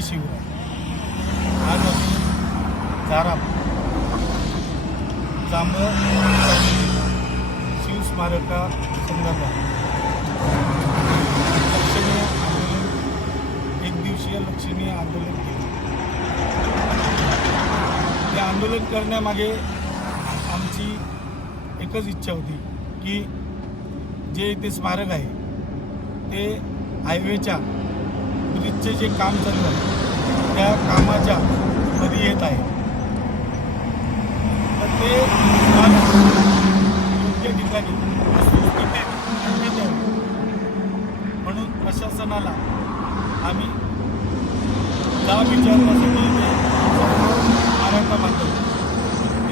जय शिवराय आज आम्ही झाराप जांभळ शिवस्मारका संदर्भात लक्षणीय आंदोलन. एक दिवसीय लक्षणीय आंदोलन केले. हे आंदोलन करण्यामागे आमची एकच इच्छा होती की जे इथे स्मारक आहे ते हायवेच्या ब्रिजचे जे काम चालू आहे त्या कामाच्या मध्ये येत आहे. तर ते योग्य ठिकाणी म्हणून प्रशासनाला आम्ही जाब विचारण्यासाठी इथे सर्व मराठा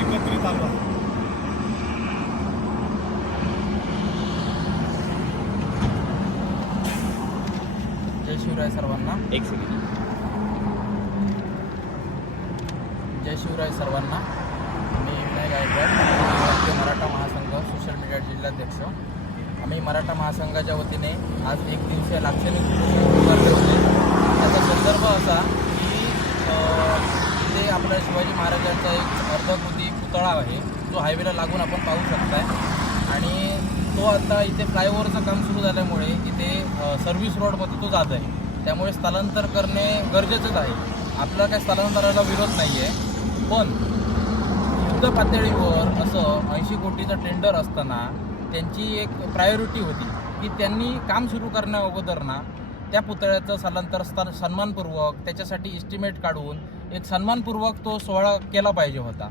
एकत्रित आलो आहे जय शिवराय सर्वांना. एक सेकंड जय शिवराय सर्वांना. मी विनय गायकवाड मराठा महासंघ सोशल मीडिया जिल्हाध्यक्ष. आम्ही मराठा महासंघाच्या वतीने आज एक दिवसीय लाक्षणिक त्याचा संदर्भ असा की इथे आपल्या शिवाजी महाराजांचा एक अर्धकृती पुतळा आहे. जो हायवेला लागून आपण पाहू शकताय. आणि तो आता इथे फ्लायओव्हरचं काम सुरू झाल्यामुळे इथे सर्व्हिस रोडमध्ये तो जात आहे. त्यामुळे स्थलांतर करणे गरजेचंच आहे. आपल्याला काही स्थलांतराला विरोध नाही आहे पण युद्ध पातळीवर असं ऐंशी कोटीचं टेंडर असताना त्यांची एक प्रायोरिटी होती की त्यांनी काम सुरू करण्या अगोदर ना त्या पुतळ्याचं स्थलांतर स्थान सन्मानपूर्वक त्याच्यासाठी इस्टिमेट काढून एक सन्मानपूर्वक तो सोहळा केला पाहिजे होता.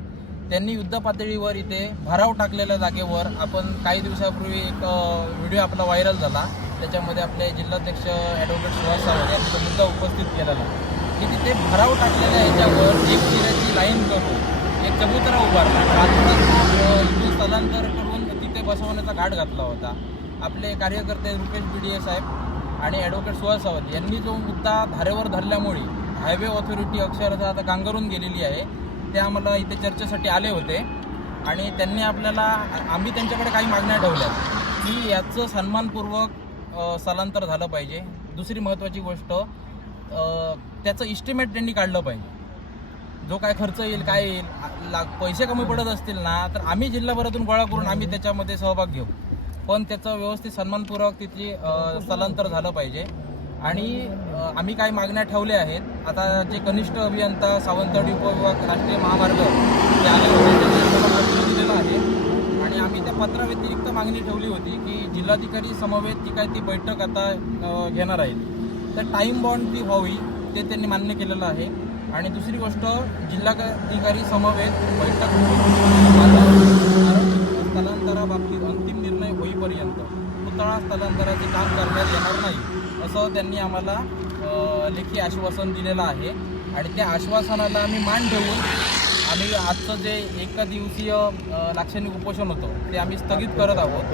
त्यांनी युद्ध पातळीवर इथे भराव टाकलेल्या जागेवर आपण काही दिवसापूर्वी एक व्हिडिओ आपला व्हायरल झाला. त्याच्यामध्ये आपले जिल्हाध्यक्ष ॲडव्होकेट सुहास सावंत यांनी तो मुद्दा उपस्थित केलेला. की तिथे भराव टाकलेल्या याच्यावर एक चिऱ्याची लाईन करून एक चबुतरा उभारला. रात्रीच स्थलांतर करून तिथे बसवण्याचा घाट घातला होता. आपले कार्यकर्ते रुपेश बिडिये साहेब आणि ॲडव्होकेट सुहास सावंत यांनी जो मुद्दा धारेवर धरल्यामुळे हायवे ऑथॉरिटी अक्षरशः आता गांगरून गेलेली आहे. ते आम्हाला इथे चर्चेसाठी आले होते. आणि त्यांनी आपल्याला आम्ही त्यांच्याकडे काही मागण्या ठेवल्या की याचं सन्मानपूर्वक स्थलांतर झालं पाहिजे. दुसरी महत्त्वाची गोष्ट त्याचं इस्टिमेट त्यांनी काढलं पाहिजे. जो काय खर्च येईल काय येईल ला पैसे कमी पडत असतील ना तर आम्ही जिल्हाभरातून गोळा करून आम्ही त्याच्यामध्ये सहभाग घेऊ. पण त्याचं व्यवस्थित सन्मानपूर्वक तिथली स्थलांतर झालं पाहिजे. आणि आम्ही काही मागण्या ठेवल्या आहेत आता जे कनिष्ठ अभियंता सावंतवाडी उपविभाग राष्ट्रीय महामार्ग ते दिलेलं आहे आणि आम्ही त्या पत्राव्यतिरिक्त मागणी ठेवली होती की जिल्हाधिकारी समवेत जी काय ती बैठक आता घेणार आहेत. तर टाईम बॉन्ड ती व्हावी ते त्यांनी मान्य केलेलं आहे. आणि दुसरी गोष्ट जिल्हाधिकारी समवेत बैठक स्थलांतराबाबतीत अंतिम निर्णय होईपर्यंत पुतळा स्थलांतराचे काम करण्यात येणार नाही. असं त्यांनी आम्हाला लेखी आश्वासन दिलेलं आहे. आणि त्या आश्वासनाला आम्ही मान ठेवून आम्ही आजचं जे एका दिवसीय लाक्षणिक उपोषण होतं ते आम्ही स्थगित करत आहोत.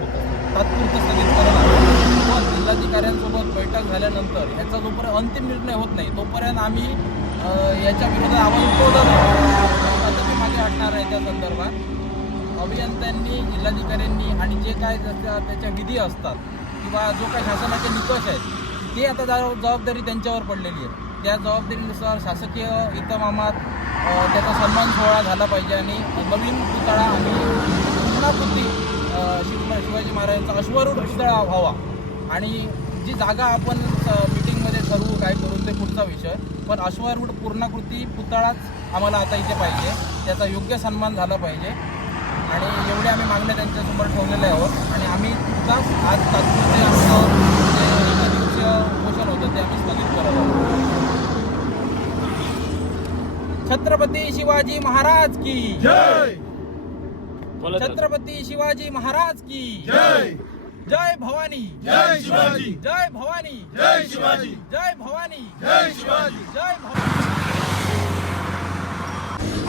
तात्पुरतं स्थगित करत आहोत. पण जिल्हाधिकाऱ्यांसोबत बैठक झाल्यानंतर ह्याचा जोपर्यंत अंतिम निर्णय होत नाही तोपर्यंत आम्ही याच्या विरोधात आवाज उठवला आता मी मागे हटणार आहे त्या संदर्भात. अभियंत्यांनी जिल्हाधिकाऱ्यांनी आणि जे काय त्याच्या विधी असतात किंवा जो काही शासनाचे निकष आहेत ते आता जबाबदारी त्यांच्यावर पडलेली आहे. त्या जबाबदारीनुसार शासकीय इतमामात त्याचा सन्मान सोहळा झाला पाहिजे आणि नवीन पुतळा आणि पुनरावृत्ती अ, शिवाजी महाराजांचा अश्वरूढ पुतळा व्हावा. आणि जी जागा आपण मिटिंगमध्ये ठरवू काय करू ते पुढचा विषय. पण अश्वरूढ पूर्णाकृती पुतळाच आम्हाला आता इथे पाहिजे. त्याचा योग्य सन्मान झाला पाहिजे. आणि एवढे आम्ही मागण्या त्यांच्यासमोर ठेवलेले आहोत. आणि आम्ही आज तात्पुरते आमचं होतं ते आम्ही स्थगित करत आहोत. छत्रपती शिवाजी महाराज की जय! तर. छत्रपती शिवाजी महाराज की जय! जय भवानी जय शिवाजी! जय भवानी जय शिवाजी! जय भवानी जय शिवाजी! जय भवानी.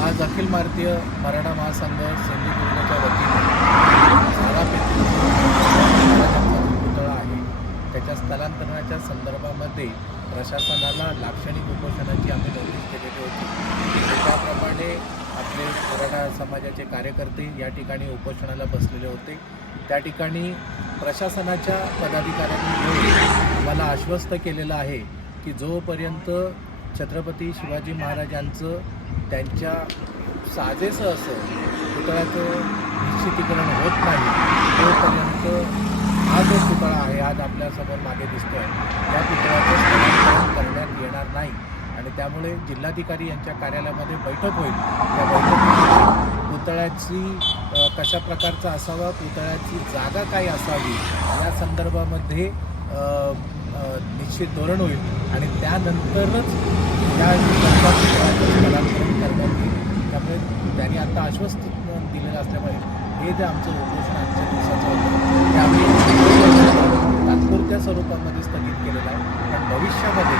आज अखिल भारतीय मराठा महासंघ सिंधुदुर्गच्या वतीने झाराप येथील महाराजांचा जो पुतळा आहे त्याच्या स्थलांतरणाच्या संदर्भामध्ये प्रशासनाला लाक्षणिक उपोषणाची आम्ही नोटीस केलेली होती त्याप्रमाणे आपले मराठा समाजाचे कार्यकर्ते या ठिकाणी उपोषणाला बसलेले होते. त्या ठिकाणी प्रशासनाच्या पदाधिकाऱ्यांनी मला आम्हाला आश्वस्त केलेलं आहे की जोपर्यंत छत्रपती शिवाजी महाराजांचं त्यांच्या साजेसं असं पुतळ्याचं निश्चितीकरण होत नाही तोपर्यंत हा जो पुतळा आहे आज आपल्यासमोर मागे दिसतो आहे त्या पुतळ्याचं स्थलांतरण करण्यात येणार नाही. त्यामुळे जिल्हाधिकारी यांच्या कार्यालयामध्ये बैठक होईल. त्या बैठकीमध्ये पुतळ्याची कशा प्रकारचा असावा पुतळ्याची जागा काय असावी या संदर्भामध्ये निश्चित धोरण होईल आणि त्यानंतरच त्या स्थलांतरण करण्यात येईल त्यामुळे त्यांनी आता आश्वस्त दिलेलं असल्यामुळे हे जे आमचं उपोषण आजच्या दिवसाचं होतं ते आम्ही स्वरूपामध्ये स्थगित केलेलं आहे. पण भविष्यामध्ये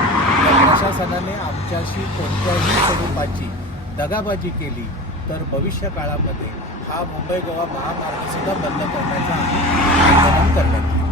प्रशासनाने आमच्याशी कोणत्याही स्वरूपाची दगाबाजी केली तर भविष्य काळामध्ये हा मुंबई गोवा महामार्ग सुद्धा बंद करण्याचा आंदोलन करण्यात येईल